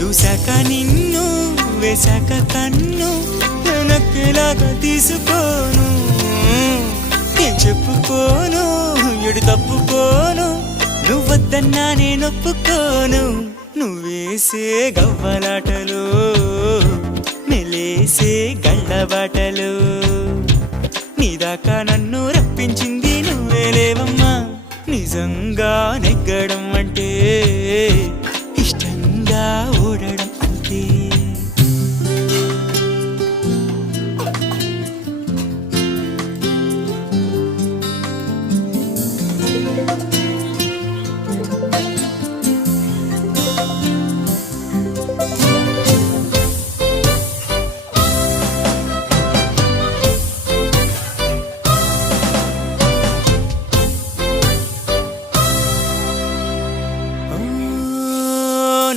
చూశాక నిన్ను వేశాక కన్ను నక్కేలాగా తీసుకోను ఏం చెప్పుకోను ఎడు తప్పుకోను నువ్వద్దన్నా నేనొప్పుకోను నువ్వేసే గవ్వలాటలు మెలేసే గళ్ళబాటలు నీదాకా నన్ను రప్పించింది నువ్వేలేవమ్మా నిజంగానే